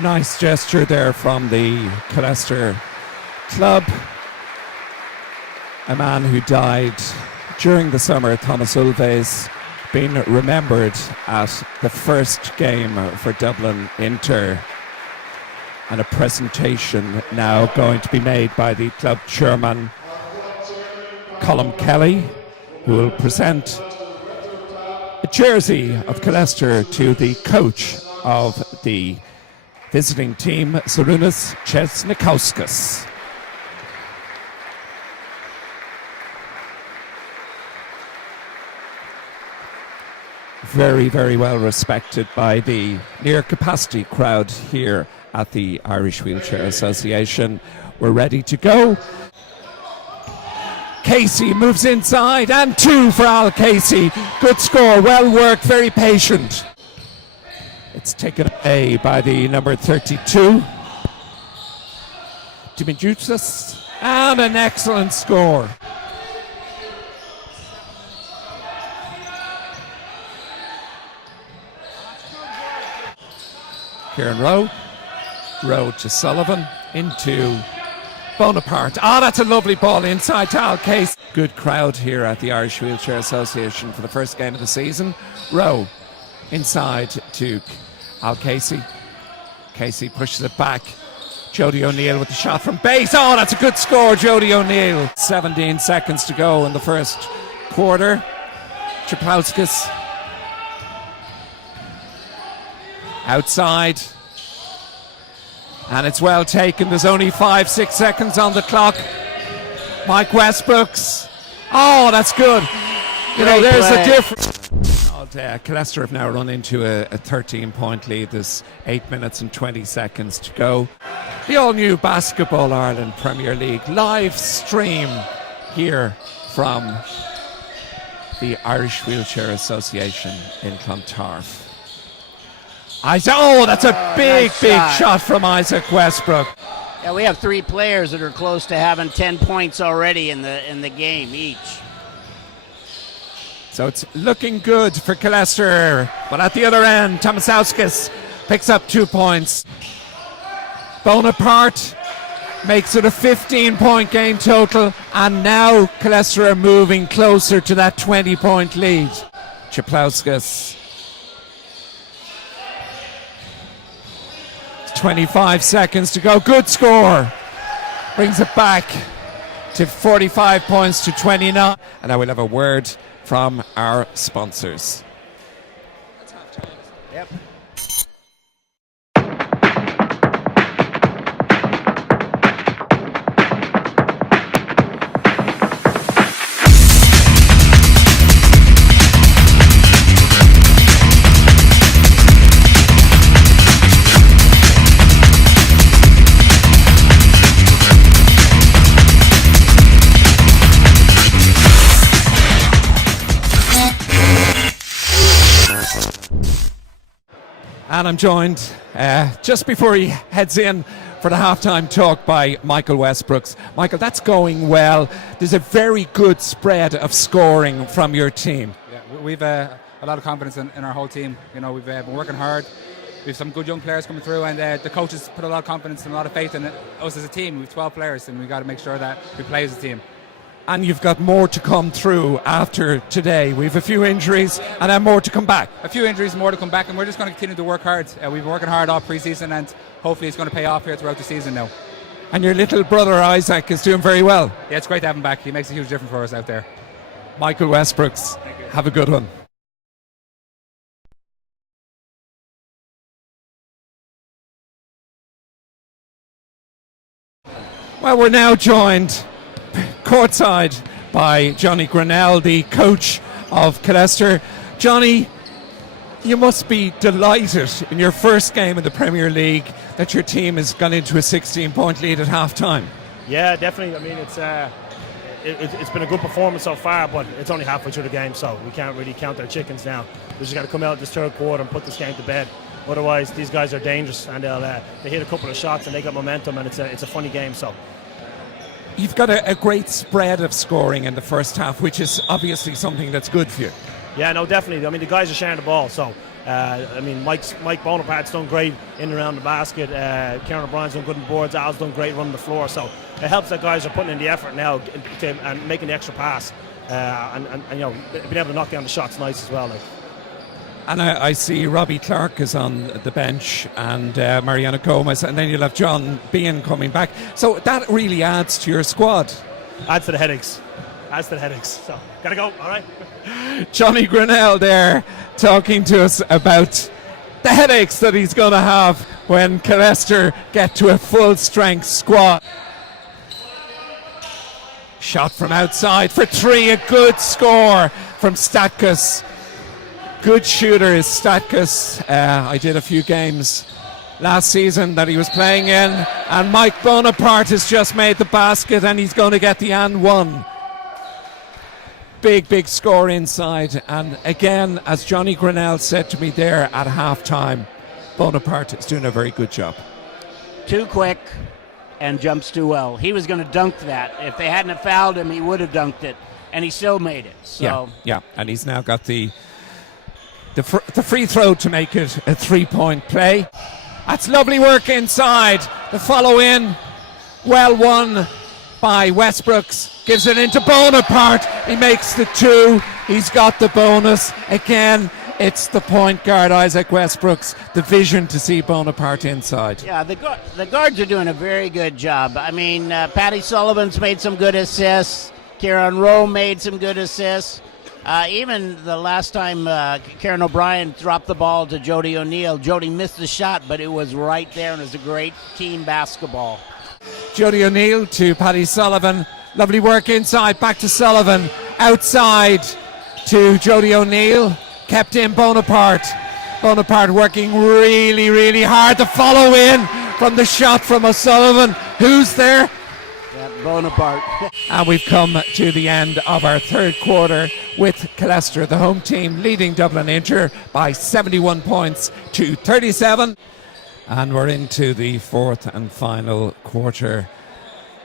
Nice gesture there from the Killester club. A man who died during the summer, Thomas Ulves, being remembered at the first game for Dublin Inter. And a presentation now going to be made by the club chairman, Colm Kelly, who will present a jersey of Killester to the coach of the visiting team, Sarunas Chesnikauskas. Very, very well respected by the near capacity crowd here at the Irish Wheelchair Association. We're ready to go. Casey moves inside, and 2 for Al Casey. Good score, well worked, very patient. It's taken away by the number 32, Dimitrius, and an excellent score. Kieran Rowe to Sullivan, into Bonaparte. That's a lovely ball inside to Al Casey. Good crowd here at the Irish Wheelchair Association for the first game of the season. Rowe inside to Al Casey. Casey pushes it back. Jody O'Neill with the shot from base. That's a good score, Jody O'Neill. 17 seconds to go in the first quarter. Chaplowskis outside, and it's well taken. There's only 5-6 seconds on the clock. Mike Westbrooks. That's good. There's a difference. Killester have now run into a 13-point lead. There's 8 minutes and 20 seconds to go. The all-new Basketball Ireland Premier League live stream here from the Irish Wheelchair Association in Clontarf. That's a big shot from Isaac Westbrook. Yeah, we have 3 players that are close to having 10 points already in the game each. So it's looking good for Killester. But at the other end, Tomasowskis picks up 2 points. Bonaparte makes it a 15-point game total. And now Killester are moving closer to that 20-point lead. Chaplowskis. 25 seconds to go. Good score. Brings it back to 45 points to 29. And now we'll have a word from our sponsors. Yep. And I'm joined just before he heads in for the halftime talk by Michael Westbrooks. Michael, that's going well. There's a very good spread of scoring from your team. Yeah, we've a lot of confidence in our whole team. We've been working hard. We have some good young players coming through, and the coaches put a lot of confidence and a lot of faith in us as a team. We have 12 players, and we've got to make sure that we play as a team. And you've got more to come through after today. We have a few injuries and then more to come back. A few injuries, more to come back, and we're just going to continue to work hard. We've been working hard all pre-season, and hopefully it's going to pay off here throughout the season now. And your little brother Isaac is doing very well. Yeah, it's great to have him back. He makes a huge difference for us out there. Michael Westbrooks, have a good one. Well, we're now joined courtside by Johnny Grinnell, the coach of Killester. Johnny, you must be delighted in your first game in the Premier League that your team has gone into a 16-point lead at half-time. Yeah, definitely. I mean, it's been a good performance so far, but it's only halfway through the game, so we can't really count our chickens now. We just got to come out this third quarter and put this game to bed. Otherwise, these guys are dangerous, and they hit a couple of shots and they got momentum, and it's a funny game. So. You've got a great spread of scoring in the first half, which is obviously something that's good for you. Yeah, no, definitely. I mean, the guys are sharing the ball, so I mean, Mike Bonaparte's done great in and around the basket. Kieran O'Brien's done good on boards. Al's done great running the floor. So it helps that guys are putting in the effort now and making the extra pass. And you know, being able to knock down the shots nice as well. Like. And I see Robbie Clark is on the bench and Mariana Gomez, and then you'll have John Bean coming back. So that really adds to your squad. Adds to the headaches. So, gotta go. All right. Johnny Grinnell there talking to us about the headaches that he's going to have when Killester get to a full-strength squad. Shot from outside for three, a good score from Statkus. Good shooter is Statkus. I did a few games last season that he was playing in, and Mike Bonaparte has just made the basket, and he's going to get the and one. Big score inside, and again, as Johnny Grinnell said to me there at halftime, Bonaparte is doing a very good job. Too quick and jumps too well. He was going to dunk that. If they hadn't have fouled him, he would have dunked it, and he still made it. So yeah, and he's now got the free throw to make it a 3-point play. That's lovely work inside. The follow in, well won by Westbrooks. Gives it into Bonaparte. He makes the two. He's got the bonus. Again, it's the point guard, Isaac Westbrooks. The vision to see Bonaparte inside. Yeah, the guards are doing a very good job. I mean, Patty Sullivan's made some good assists. Kieran Rowe made some good assists. Even the last time Kieran O'Brien dropped the ball to Jody O'Neill, Jody missed the shot, but it was right there, and it was a great team basketball. Jody O'Neill to Paddy Sullivan. Lovely work inside, back to Sullivan. Outside to Jody O'Neill. Kept in Bonaparte. Bonaparte working really hard to follow in from the shot from O'Sullivan. Who's there? Yeah, Bonaparte. And we've come to the end of our third quarter with Killester, the home team, leading Dublin Inter by 71 points to 37. And we're into the fourth and final quarter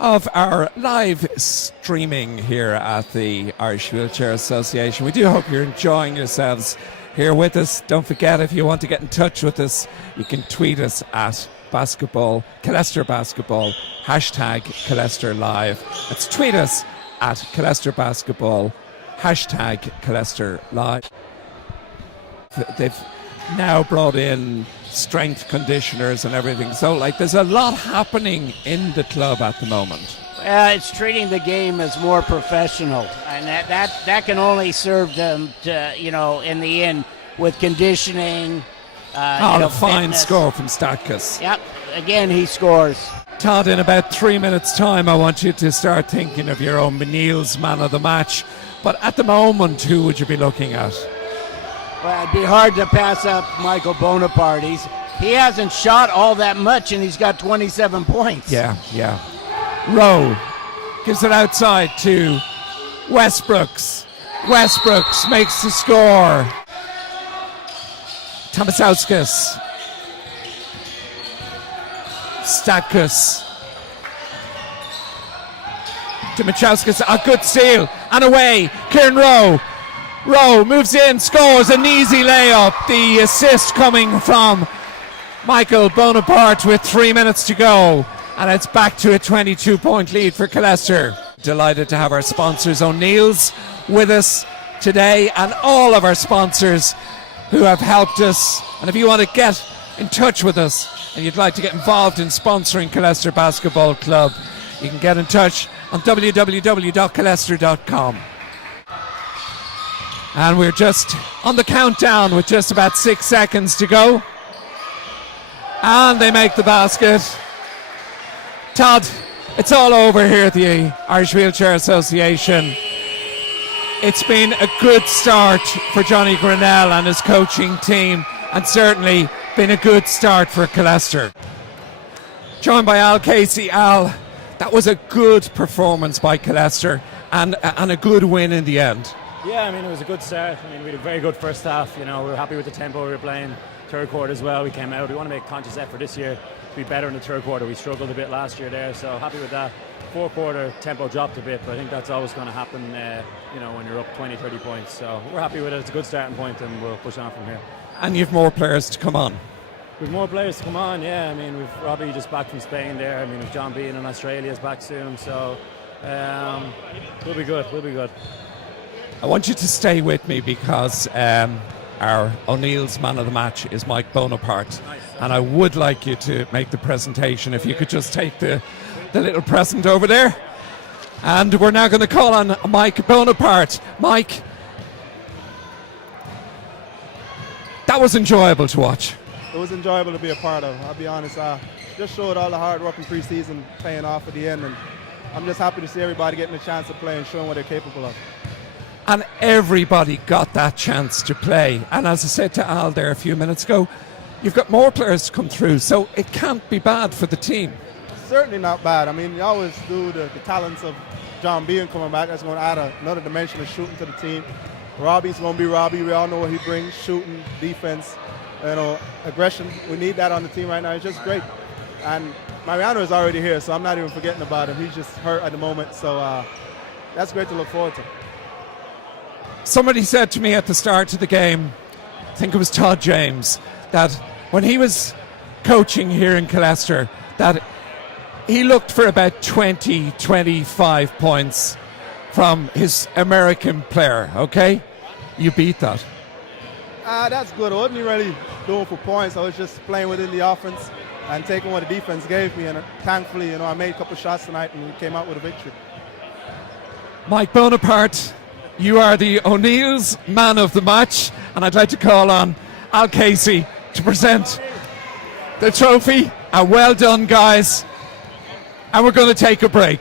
of our live streaming here at the Irish Wheelchair Association. We do hope you're enjoying yourselves here with us. Don't forget, if you want to get in touch with us, you can tweet us at basketball, Killester Basketball, hashtag Killester Live. Let's tweet us at Killester Basketball, hashtag Killester Live. They've now brought in strength conditioners and everything, so there's a lot happening in the club at the moment. It's treating the game as more professional, and that can only serve them to, in the end, with conditioning. A fine fitness. score from Statkus. Yep, again he scores. Todd, in about 3 minutes' time, I want you to start thinking of your own O'Neill's man of the match. But at the moment, who would you be looking at? Well, it'd be hard to pass up Michael Bonaparte. He hasn't shot all that much, and he's got 27 points. Yeah. Rowe gives it outside to Westbrooks. Westbrooks makes the score. Tomasauskas. Statkus. Tomasauskas, a good steal. And away. Kieran Rowe. Rowe moves in, scores an easy layup. The assist coming from Michael Bonaparte with 3 minutes to go. And it's back to a 22-point lead for Killester. Delighted to have our sponsors O'Neill's with us today, and all of our sponsors who have helped us. And if you want to get in touch with us and you'd like to get involved in sponsoring Killester Basketball Club, you can get in touch on www.killester.com. And we're just on the countdown with just about 6 seconds to go. And they make the basket. Todd, it's all over here at the Irish Wheelchair Association. It's been a good start for Johnny Grinnell and his coaching team, and certainly been a good start for Killester. Joined by Al Casey. Al, that was a good performance by Killester and a good win in the end. Yeah, it was a good start. We had a very good first half. We were happy with the tempo we were playing. Third quarter as well, we came out. We want to make a conscious effort this year to be better in the third quarter. We struggled a bit last year there, so happy with that. Fourth quarter, tempo dropped a bit, but I think that's always going to happen, when you're up 20, 30 points. So we're happy with it. It's a good starting point, and we'll push on from here. And you've more players to come on. With more players to come on, yeah. I mean, we've Robbie just back from Spain there. I mean, with John Bean in Australia is back soon, so we'll be good. We'll be good. I want you to stay with me because our O'Neill's man of the match is Mike Bonaparte. Nice. And I would like you to make the presentation. If you could just take the little present over there. And we're now going to call on Mike Bonaparte. Mike, that was enjoyable to watch. It was enjoyable to be a part of. I'll be honest. Just showed all the hard work in pre-season paying off at the end, and I'm just happy to see everybody getting a chance to play and showing what they're capable of. And everybody got that chance to play. And as I said to Al there a few minutes ago, you've got more players to come through, so it can't be bad for the team. Certainly not bad. I mean, you always do the talents of John Bean coming back. That's going to add another dimension of shooting to the team. Robbie's going to be Robbie. We all know what he brings: shooting, defense, aggression. We need that on the team right now. It's just great. And Mariano is already here, so I'm not even forgetting about him. He's just hurt at the moment, so that's great to look forward to. Somebody said to me at the start of the game, I think it was Todd James, that when he was coaching here in Killester, that he looked for about 20, 25 points from his American player, okay? You beat that. That's good. I wasn't really going for points. I was just playing within the offense and taking what the defense gave me. And thankfully, I made a couple shots tonight and we came out with a victory. Mike Bonaparte, you are the O'Neill's man of the match. And I'd like to call on Al Casey to present the trophy. Well done, guys. And we're going to take a break.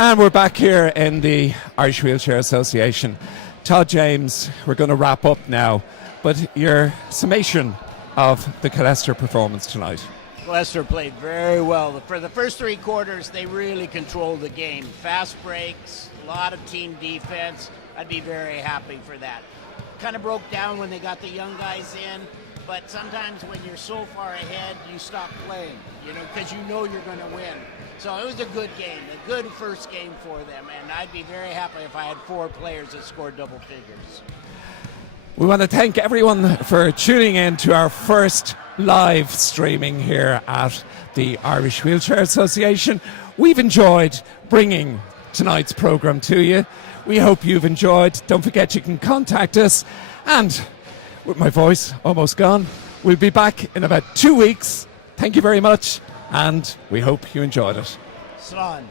And we're back here in the Irish Wheelchair Association. Todd James, we're going to wrap up now, but your summation of the Killester performance tonight. Killester played very well. For the first three quarters, they really controlled the game. Fast breaks, a lot of team defense. I'd be very happy for that. Kind of broke down when they got the young guys in, but sometimes when you're so far ahead, you stop playing, because you know you're going to win. So it was a good game, a good first game for them, and I'd be very happy if I had 4 players that scored double figures. We want to thank everyone for tuning in to our first live streaming here at the Irish Wheelchair Association. We've enjoyed bringing tonight's programme to you. We hope you've enjoyed. Don't forget you can contact us. And with my voice almost gone, we'll be back in about 2 weeks. Thank you very much. And we hope you enjoyed it. Slán.